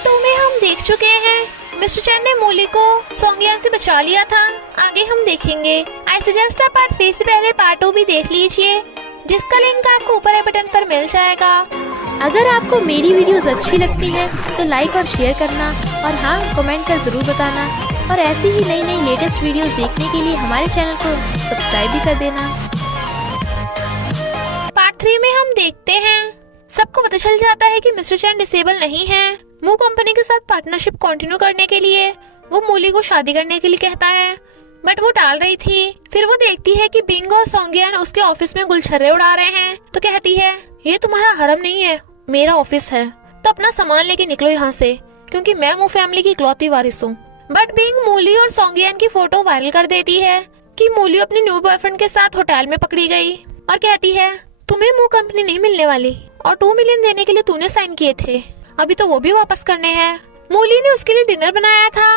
Part 2 में हम देख चुके हैं मिस्टर चैन ने मूली को सोंगयान से बचा लिया था। आगे हम देखेंगे। आई सजेस्ट आप पार्ट 3 से पहले पार्ट 2 भी देख लीजिए, जिसका लिंक आपको ऊपर आई बटन पर मिल जाएगा। अगर आपको मेरी वीडियोस अच्छी लगती है तो लाइक और शेयर करना, और हाँ, कमेंट कर जरूर बताना। और ऐसी ही नई नई लेटेस्ट वीडियोस देखने के लिए हमारे चैनल को सब्सक्राइब भी कर देना। पार्ट 3 में हम देखते हैं सबको पता चल जाता है कि मिस्टर चैन डिसेबल नहीं है। मू कंपनी के साथ पार्टनरशिप कंटिन्यू करने के लिए वो मूली को शादी करने के लिए कहता है, बट वो टाल रही थी। फिर वो देखती है कि बिंग और सोंगयान उसके ऑफिस में गुलछर्रे उड़ा रहे हैं, तो कहती है ये तुम्हारा हरम नहीं है, मेरा ऑफिस है, तो अपना सामान लेके निकलो यहाँ से, क्योंकि मैं मू फैमिली की इकलौती वारिस हूँ। बट बिंग मूली और सोंगयान की फोटो वायरल कर देती है कि मूली अपने न्यू बॉयफ्रेंड के साथ होटल में पकड़ी गई, और कहती है तुम्हें मू कंपनी नहीं मिलने वाली, और 2 मिलियन देने के लिए तूने साइन किए थे, अभी तो वो भी वापस करने हैं। मूली ने उसके लिए डिनर बनाया था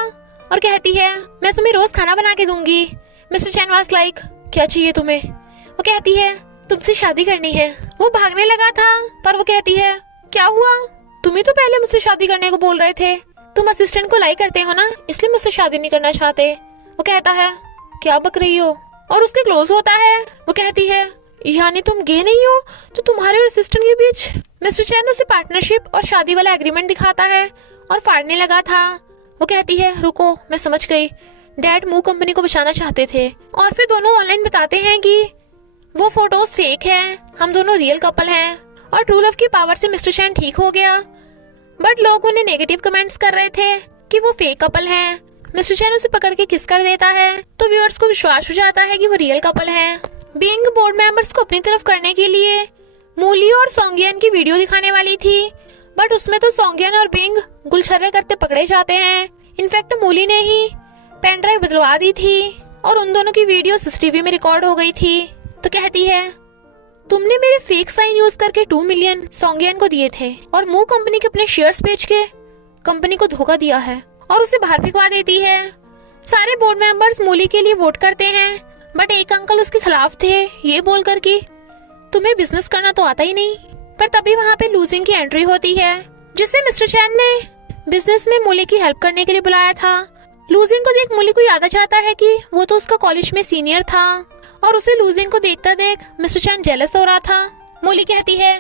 और कहती है मैं तुम्हें रोज खाना बना के दूंगी। मिस्टर चैन वाज लाइक क्या चाहिए तुम्हें? वो कहती है तुमसे शादी करनी है। वो भागने लगा था, पर वो कहती है क्या हुआ, तुम ही तो पहले मुझसे शादी करने को बोल रहे थे, तुम असिस्टेंट को लाइक करते हो ना, इसलिए मुझसे शादी नहीं करना चाहते। वो कहता है क्या बक रही हो, और उसके क्लोज होता है। वो कहती है यानी तुम गे नहीं हो, तो तुम्हारे और असिस्टेंट के बीच। मिस्टर चैन उसे पार्टनरशिप और शादी वाला एग्रीमेंट दिखाता है और फाड़ने लगा था। वो कहती है रुको, मैं समझ गई, डैड मू कंपनी को बचाना चाहते थे। और फिर दोनों ऑनलाइन बताते हैं कि वो फोटोज फेक हैं, हम दोनों रियल कपल हैं, और ट्रू लव की पावर से मिस्टर चैन ठीक हो गया। बट लोग उन्हें नेगेटिव कमेंट्स कर रहे थे कि वो फेक कपल हैं। मिस्टर चैन उसे पकड़ के किस कर देता है, तो व्यूअर्स को विश्वास हो जाता है कि वो रियल कपल हैं। बिंग बोर्ड मेंबर्स को अपनी तरफ करने के लिए मूली और सोंगयान की वीडियो दिखाने वाली थी, बट उसमें तो सोंगयान और बिंग गुलछर्रे करते पकड़े जाते हैं। इनफैक्ट मूली ने ही पेन ड्राइव बदलवा दी थी और उन दोनों की वीडियो सीसीटीवी में रिकॉर्ड हो गई थी। तो कहती है तुमने मेरे फेक साइन यूज करके 2 मिलियन सोंगयान को दिए थे और मू कंपनी के अपने शेयर्स बेच के कंपनी को धोखा दिया है, और उसे बाहर फेंकवा देती है। सारे बोर्ड मेंबर्स मूली के लिए वोट करते हैं, बट एक अंकल उसके खिलाफ थे, ये बोल कर कि तुम्हें बिजनेस करना तो आता ही नहीं। पर तभी वहाँ पे लूजिंग की एंट्री होती है, जिसे मिस्टर चैन ने बिजनेस में मूली की हेल्प करने के लिए बुलाया था। लूजिंग को देख मूली को याद आ जाता है कि वो तो उसका कॉलेज में सीनियर था, और उसे लूजिंग को देखता देख मिस्टर चैन जेलस हो रहा था। मूली कहती है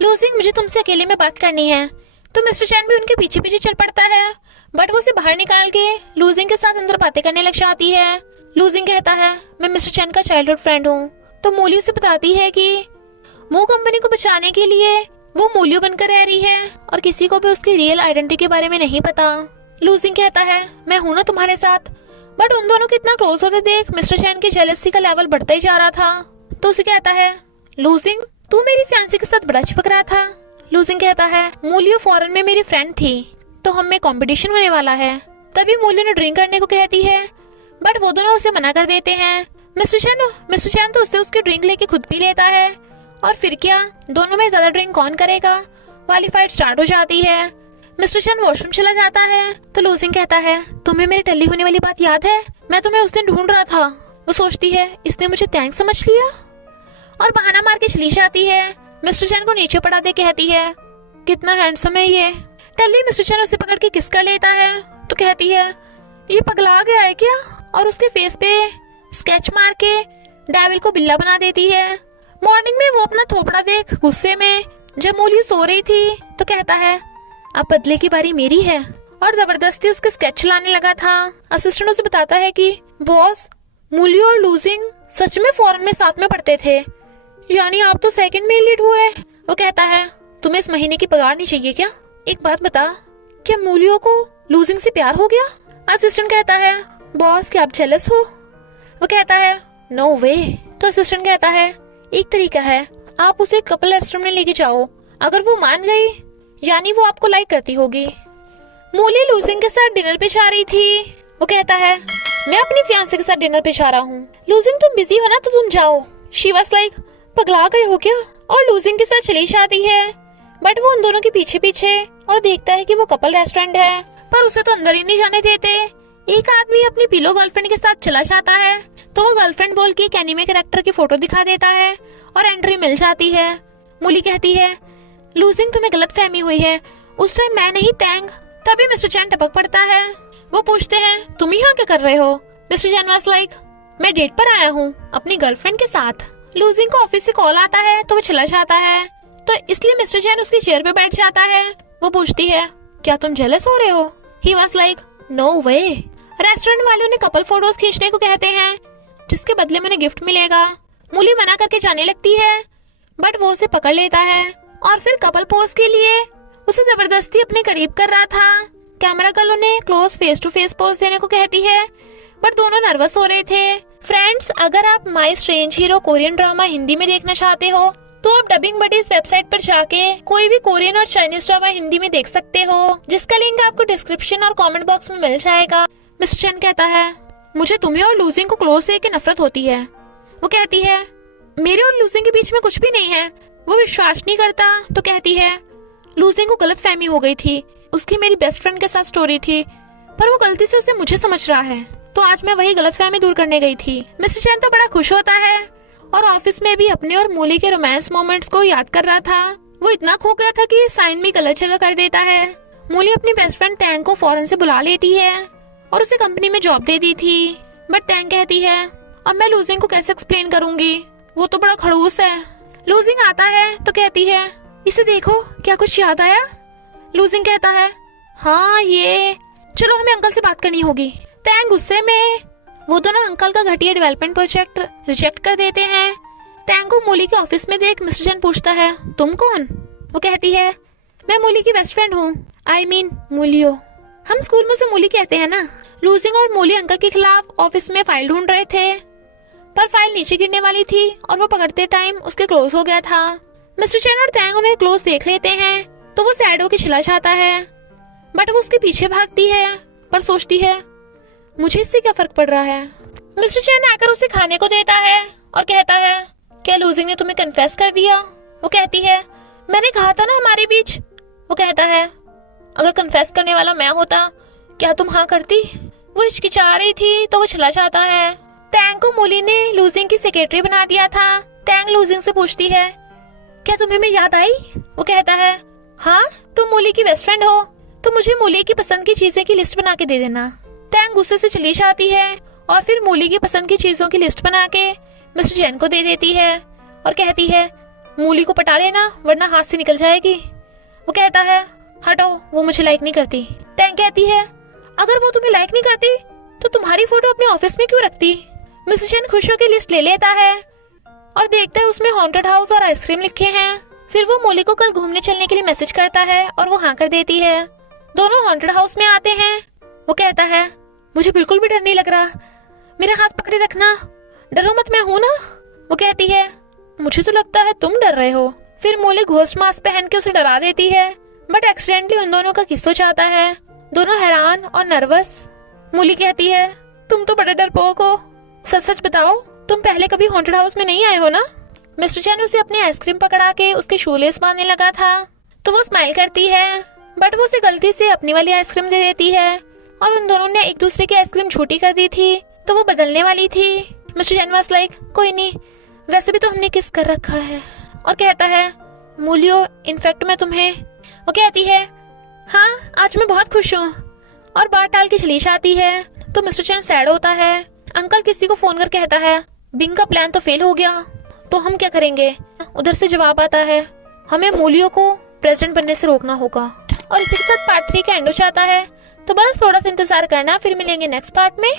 लूजिंग मुझे तुमसे अकेले में बात करनी है, तो मिस्टर चैन भी उनके पीछे पीछे चल पड़ता है, बट वो उसे बाहर निकाल के लूजिंग के साथ अंदर बातें करने लग जाती है। लूजिंग कहता है मैं मिस्टर चैन का चाइल्डहुड फ्रेंड हूँ, तो मूली उसे बताती है कि मू कंपनी को बचाने के लिए वो मूलियो बनकर रह रही है और किसी को भी उसकी रियल आइडेंटिटी के बारे में नहीं पता। लूजिंग कहता है मैं हूं ना तुम्हारे साथ, बट उन दोनों कितना क्लोज होते देख मिस्टर चैन की जेलसी का लेवल बढ़ता ही जा रहा था। तो उसे कहता है लूजिंग तू मेरी फियांसी के साथ बड़ा चिपक रहा था। लूजिंग कहता है मूलियो फॉरेन में मेरी फ्रेंड थी, तो हम में कॉम्पिटिशन होने वाला है। तभी मूलियो ने ड्रिंक करने को कहती है, बट वो दोनों उसे मना कर देते हैं। मिस्टर चैन तो उससे उसकी ड्रिंक लेके खुद पी लेता है, और फिर क्या, दोनों में ज्यादा ड्रिंक कौन करेगा वाली फाइट स्टार्ट हो जाती है। मिस्टर चैन वॉशरूम चला जाता है, तो लूजिंग कहता है तुम्हें मेरे टल्ली होने वाली बात याद है, मैं तुम्हें उस दिन ढूंढ रहा था। वो सोचती है इसने मुझे थैंक्स समझ लिया, और बहाना मार के चली जाती है। मिस्टर चैन को नीचे पड़ा दे कहती है कितना हैंडसम है ये। टल्ली मिस्टर चैन उसे पकड़ के किस कर लेता है, तो कहती है ये पगला गया है क्या, और उसके फेस पे स्केच मार के डेविल को बिल्ला बना देती है। मॉर्निंग में वो अपना थोपड़ा देख गुस्से में जब मूली सो रही थी, तो कहता है अब बदले की बारी मेरी है, और जबरदस्ती उसके स्केच चलाने लगा था। असिस्टेंट उसे बताता है कि बॉस मूली और लूजिंग सच में फॉरेन में साथ में पढ़ते थे, यानी आप तो सेकंड में लीड हुए। वो कहता है तुम्हें इस महीने की पगार नहीं चाहिए क्या? एक बात बता, क्या मूलियों को लूजिंग से प्यार हो गया? असिस्टेंट कहता है बॉस क्या आप जेलस हो? वो कहता है नो वे। तो असिस्टेंट कहता है एक तरीका है, आप उसे कपल रेस्टोरेंट में लेके जाओ, अगर वो मान गई यानी वो आपको लाइक करती होगी। मूली लूजिंग के साथ डिनर पे जा रही थी। वो कहता है मैं अपनी फियांसे के साथ डिनर पे जा रहा हूँ, लूजिंग तुम बिजी हो ना तो तुम जाओ। शी वाज लाइक पगला गए हो क्या, और लूजिंग के साथ चली जाती है। बट वो उन दोनों के पीछे पीछे और देखता है कि वो कपल रेस्टोरेंट है, पर उसे तो अंदर ही नहीं जाने देते। एक आदमी अपनी पिलो गर्लफ्रेंड के साथ चला जाता है, तो वो गर्लफ्रेंड बोल के एक एनिमे कैरेक्टर की फोटो दिखा देता है और एंट्री मिल जाती है। मूली कहती है लूजिंग तुम्हें गलत फहमी हुई है, उस टाइम मैं नहीं तैंग तभी मिस्टर चैन टपक पड़ता है। वो पूछते हैं तुम यहाँ क्या कर रहे हो? मिस्टर चैन वाज लाइक मैं डेट पर आया हूँ अपनी गर्लफ्रेंड के साथ। लूजिंग को ऑफिस से कॉल आता है तो वो चला जाता है, तो इसलिए मिस्टर चैन उसकी चेयर पे बैठ जाता है। वो पूछती है क्या तुम जेलस हो रहे हो? He was like no way. Restaurant वाले उन्हें कपल फोटोज खींचने को कहते हैं जिसके बदले में उन्हें गिफ्ट मिलेगा। मूली मना करके जाने लगती है बट वो उसे पकड़ लेता है और फिर कपल पोज के लिए उसे जबरदस्ती अपने करीब कर रहा था। कैमरा गर्ल उन्हें close face to face pose देने को कहती है बट दोनों नर्वस हो रहे थे। फ्रेंड्स, अगर आप my strange hero Korean drama Hindi में देखना चाहते हो तो आप डबिंग बडीज वेबसाइट पर जाके कोई भी कोरियन और चाइनीज ड्रामा हिंदी में देख सकते हो, जिसका लिंक आपको डिस्क्रिप्शन और कमेंट बॉक्स में मिल जाएगा। मिस्टर चैन कहता है मुझे तुम्हें और लूजिंग को क्लोज देख के नफरत होती है। वो कहती है मेरे और लूजिंग के बीच में कुछ भी नहीं है। वो विश्वास नहीं करता तो कहती है लूजिंग को गलत फहमी हो गई थी, उसकी मेरी बेस्ट फ्रेंड के साथ स्टोरी थी पर वो गलती से उसे मुझे समझ रहा है, तो आज मैं वही गलत फहमी दूर करने गई थी। मिस्टर चैन तो बड़ा खुश होता है और ऑफिस में भी अपने और मूली के रोमांस मोमेंट्स को याद कर रहा था। वो इतना खो गया था कि साइन भी गलत जगह कर देता है। मूली अपनी बेस्ट फ्रेंड टैंग को फॉरेन से बुला लेती है और उसे कंपनी में जॉब दे दी थी, बट टैंग कहती है अब मैं लूजिंग को कैसे एक्सप्लेन करूंगी, वो तो बड़ा खड़ूस है। लूजिंग आता है तो कहती है इसे देखो क्या कुछ याद आया? लूजिंग कहता है हाँ ये, चलो हमें अंकल से बात करनी होगी। टैंग गुस्से में वो दोनों अंकल का घटिया डेवलपमेंट प्रोजेक्ट रिजेक्ट कर देते हैं। टैंग को मूली के ऑफिस में देख मिस्टर चैन पूछता है तुम कौन? वो कहती है मैं मूली की बेस्ट फ्रेंड हूँ, आई मीन मूलियो, हम स्कूल में उसे मूली कहते हैं ना। लूजिंग और मूली अंकल के खिलाफ ऑफिस में फाइल ढूंढ रहे थे पर फाइल नीचे गिरने वाली थी और वो पकड़ते टाइम उसके क्लोज हो गया था। मिस्टर चैन और टैंग उन्हें क्लोज देख लेते हैं तो वो सैड होकर चला जाता है, बट वो उसके पीछे भागती है पर सोचती है मुझे इससे क्या फर्क पड़ रहा है। मिस्टर चैन आकर उसे खाने को देता है और कहता है क्या लूजिंग ने तुम्हें कन्फेस कर दिया? वो कहती है मैंने कहा था ना हमारे बीच। वो कहता है अगर कन्फेस करने वाला मैं होता क्या तुम हाँ करती? वो हिचकिचा रही थी तो वो चला जाता है। टैंग को मूली ने लूजिंग की सेक्रेटरी बना दिया था। टैंग लूजिंग से पूछती है क्या तुम्हें मैं याद आई? वो कहता है हाँ तुम मूली की बेस्ट फ्रेंड हो तो मुझे मूली की पसंद की चीजें की लिस्ट बना के दे देना। टैंग गुस्से से चली जाती है और फिर मूली की पसंद की चीजों की लिस्ट बना के मिस्टर चैन को दे देती है और कहती है मूली को पटा लेना वरना हाथ से निकल जाएगी। वो कहता है हटो वो मुझे लाइक नहीं करती। टैंग कहती है अगर वो तुम्हें लाइक नहीं करती तो तुम्हारी फोटो अपने ऑफिस में क्यों रखती? मिस्टर चैन खुश होकर लिस्ट ले लेता है और देखता है उसमें हॉन्टेड हाउस और आइसक्रीम लिखे हैं। फिर वो मूली को कल घूमने चलने के लिए मैसेज करता है और वो हाँ कर देती है। दोनों हॉन्टेड हाउस में आते हैं। वो कहता है मुझे बिल्कुल भी डर नहीं लग रहा, मेरे हाथ पकड़े रखना, डरो मत मैं हूं ना। वो कहती है मुझे तो लगता है तुम डर रहे हो। फिर मूली घोस्ट मास्क पहन के उसे डरा देती है बट एक्सीडेंटली उन दोनों का किस हो जाता है। दोनों हैरान और नर्वस। मूली कहती है तुम तो बड़ा डरपोक हो, सच सच बताओ तुम पहले कभी हॉन्टेड हाउस में नहीं आए हो ना? मिस्टर चैन उसे अपनी आइसक्रीम पकड़ा के उसके शूलेस बांधने लगा था तो वो स्माइल करती है बट वो उसे गलती से अपनी वाली आइसक्रीम दे देती है और उन दोनों ने एक दूसरे की आइसक्रीम छोटी कर दी थी तो वो बदलने वाली थी। मिस्टर चैन वाज लाइक कोई नहीं, वैसे भी तो हमने किस कर रखा है। और कहता है मूलियो इनफैक्ट मैं तुम्हें। वो कहती है हाँ आज मैं बहुत खुश हूँ और बात टाल के चली जाती है। तो मिस्टर चैन सैड होता है। अंकल किसी को फोन कर कहता है बिंग का प्लान तो फेल हो गया तो हम क्या करेंगे? उधर से जवाब आता है हमें मूलियो को प्रेसिडेंट बनने से रोकना होगा। और इसी के साथ पार्ट 3 का एंड हो जाता है। तो बस थोड़ा सा इंतजार करना, फिर मिलेंगे नेक्स्ट पार्ट में।